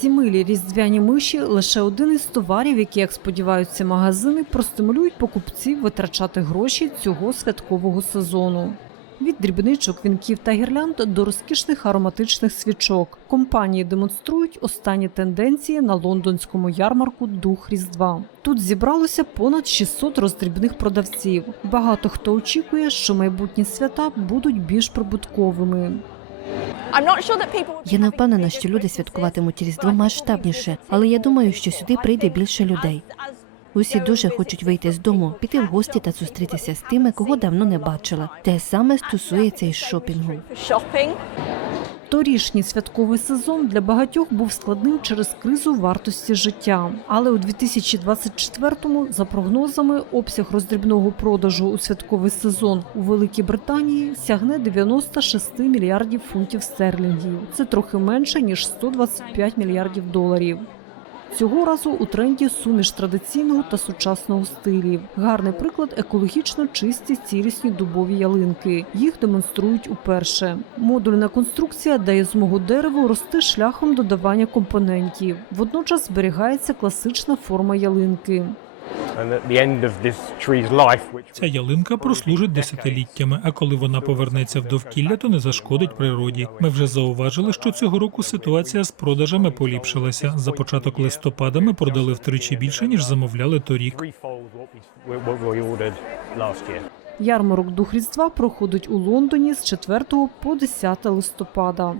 Ці милі різдвяні миші лише один із товарів, які, як сподіваються магазини, простимулюють покупців витрачати гроші цього святкового сезону. Від дрібничок, вінків та гірлянд до розкішних ароматичних свічок компанії демонструють останні тенденції на лондонському ярмарку Дух Різдва. Тут зібралося понад 600 роздрібних продавців. Багато хто очікує, що майбутні свята будуть більш прибутковими. Я не впевнена, що люди святкуватимуть Різдво масштабніше, але я думаю, що сюди прийде більше людей. Усі дуже хочуть вийти з дому, піти в гості та зустрітися з тими, кого давно не бачила. Те саме стосується і шопінгу. Торішній святковий сезон для багатьох був складним через кризу вартості життя. Але у 2024-му, за прогнозами, обсяг роздрібного продажу у святковий сезон у Великій Британії сягне 96 мільярдів фунтів стерлінгів. Це трохи менше ніж 125 мільярдів доларів. Цього разу у тренді суміш традиційного та сучасного стилів. Гарний приклад екологічно чисті цілісні дубові ялинки. Їх демонструють уперше. Модульна конструкція дає змогу дереву рости шляхом додавання компонентів. Водночас зберігається класична форма ялинки. Ця ялинка прослужить десятиліттями. А коли вона повернеться в довкілля, то не зашкодить природі. Ми вже зауважили, що цього року ситуація з продажами поліпшилася. За початок листопада ми продали втричі більше ніж замовляли торік. Ярмарок дух різдва проходить у Лондоні з 4 по 10 листопада.